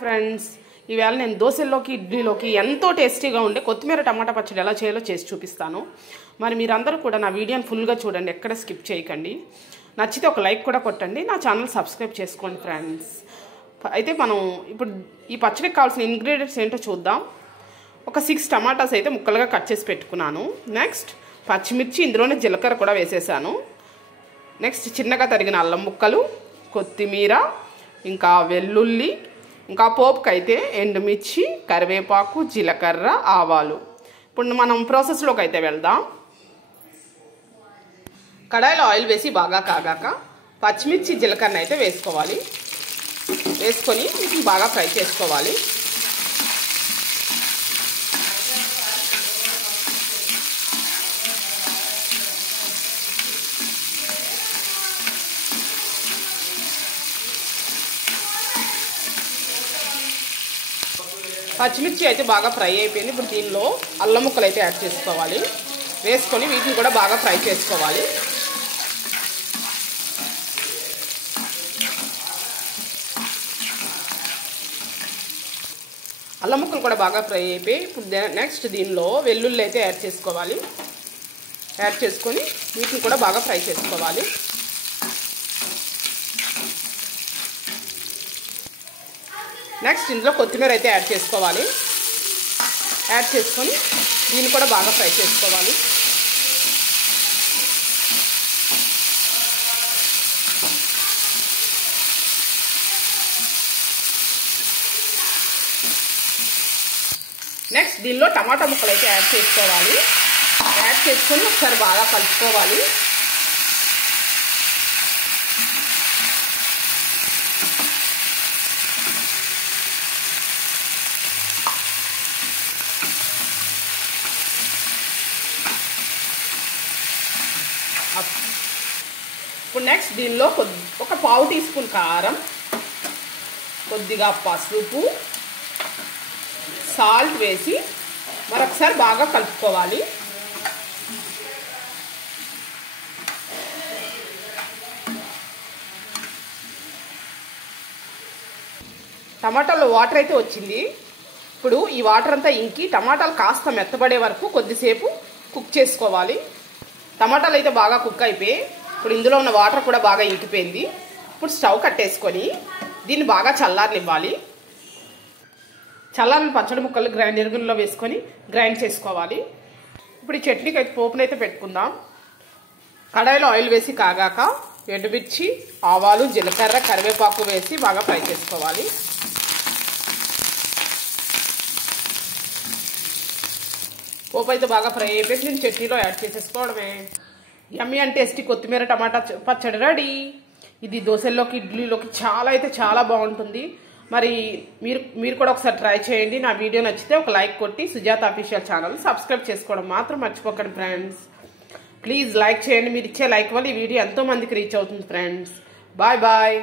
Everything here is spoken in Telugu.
ఫ్రెండ్స్ ఈవేళ నేను దోశల్లోకి ఇడ్లీలోకి ఎంతో టేస్టీగా ఉండే కొత్తిమీర టమాటా పచ్చడి ఎలా చేయాలో చేసి చూపిస్తాను. మరి మీరందరూ కూడా నా వీడియోని ఫుల్గా చూడండి, ఎక్కడ స్కిప్ చేయకండి. నచ్చితే ఒక లైక్ కూడా కొట్టండి, నా ఛానల్ సబ్స్క్రైబ్ చేసుకోండి ఫ్రెండ్స్. అయితే మనం ఇప్పుడు ఈ పచ్చడికి కావాల్సిన ఇంగ్రీడియంట్స్ ఏంటో చూద్దాం. ఒక 6 టమాటాస్ అయితే ముక్కలుగా కట్ చేసి పెట్టుకున్నాను. నెక్స్ట్ పచ్చిమిర్చి, ఇందులోనే జీలకర్ర కూడా వేసేసాను. నెక్స్ట్ చిన్నగా తరిగిన అల్లం ముక్కలు, కొత్తిమీర, ఇంకా వెల్లుల్లి, ఇంకా పోపుకైతే ఎండుమిర్చి, కరివేపాకు, జీలకర్ర, ఆవాలు. ఇప్పుడు మనం ప్రాసెస్లోకి అయితే వెళ్దాం. కడాయిలో ఆయిల్ వేసి బాగా కాగాక పచ్చిమిర్చి, జీలకర్ర అయితే వేసుకోవాలి. వేసుకొని వీటిని బాగా ఫ్రై చేసుకోవాలి. పచ్చిమిర్చి అయితే బాగా ఫ్రై అయిపోయింది. ఇప్పుడు దీనిలో అల్లం ముక్కలు అయితే యాడ్ చేసుకోవాలి. వేసుకొని వీటిని కూడా బాగా ఫ్రై చేసుకోవాలి. అల్లం ముక్కలు కూడా బాగా ఫ్రై అయిపోయి ఇప్పుడు నెక్స్ట్ దీనిలో వెల్లుల్లి అయితే యాడ్ చేసుకోవాలి. యాడ్ చేసుకొని వీటిని కూడా బాగా ఫ్రై చేసుకోవాలి. నెక్స్ట్ ఇందులో కొత్తిమీర అయితే యాడ్ చేసుకోవాలి. యాడ్ చేసుకొని దీన్ని కూడా బాగా ఫ్రై చేసుకోవాలి. నెక్స్ట్ దీనిలో టమాటా ముక్కలు అయితే యాడ్ చేసుకోవాలి. యాడ్ చేసుకొని ఒకసారి బాగా కలుపుకోవాలి. ఇప్పుడు నెక్స్ట్ దీనిలో ఒక పావు టీ స్పూన్ కారం, కొద్దిగా పసుపు, సాల్ట్ వేసి మరొకసారి బాగా కలుపుకోవాలి. టమాటాలో వాటర్ అయితే వచ్చింది. ఇప్పుడు ఈ వాటర్ అంతా ఇంకి టమాటాలు కాస్త మెత్తబడే వరకు కొద్దిసేపు కుక్ చేసుకోవాలి. టమాటాలు అయితే బాగా కుక్ అయిపోయి ఇప్పుడు ఇందులో ఉన్న వాటర్ కూడా బాగా ఇంకిపోయింది. ఇప్పుడు స్టవ్ కట్టేసుకొని దీన్ని బాగా చల్లారనివ్వాలి. చల్లారిన పచ్చడి ముక్కలు గ్రైండర్లో వేసుకొని గ్రైండ్ చేసుకోవాలి. ఇప్పుడు ఈ చట్నీకి అయితే పోపునైతే పెట్టుకుందాం. కడాయిలో ఆయిల్ వేసి కాగాక ఎండుమిర్చి, ఆవాలు, జీలకర్ర, కరివేపాకు వేసి బాగా ఫ్రై చేసుకోవాలి. పోపు అయితే బాగా ఫ్రై అయిపోయి నేను చట్నీలో యాడ్ చేసేసుకోవడమే. యమ్మీ అండ్ టేస్టీ కొత్తిమీర టమాటా పచ్చడి రెడీ. ఇది దోశల్లోకి, ఇడ్లీలోకి చాలా బాగుంటుంది. మరి మీరు కూడా ఒకసారి ట్రై చేయండి. నా వీడియో నచ్చితే ఒక లైక్ కొట్టి సుజాత అఫీషియల్ ఛానల్ సబ్స్క్రైబ్ చేసుకోవడం మాత్రం మర్చిపోకండి ఫ్రెండ్స్. ప్లీజ్ లైక్ చేయండి. మీరు ఇచ్చే లైక్ వల్ల ఈ వీడియో ఎంతో మందికి రీచ్ అవుతుంది ఫ్రెండ్స్. Bye bye.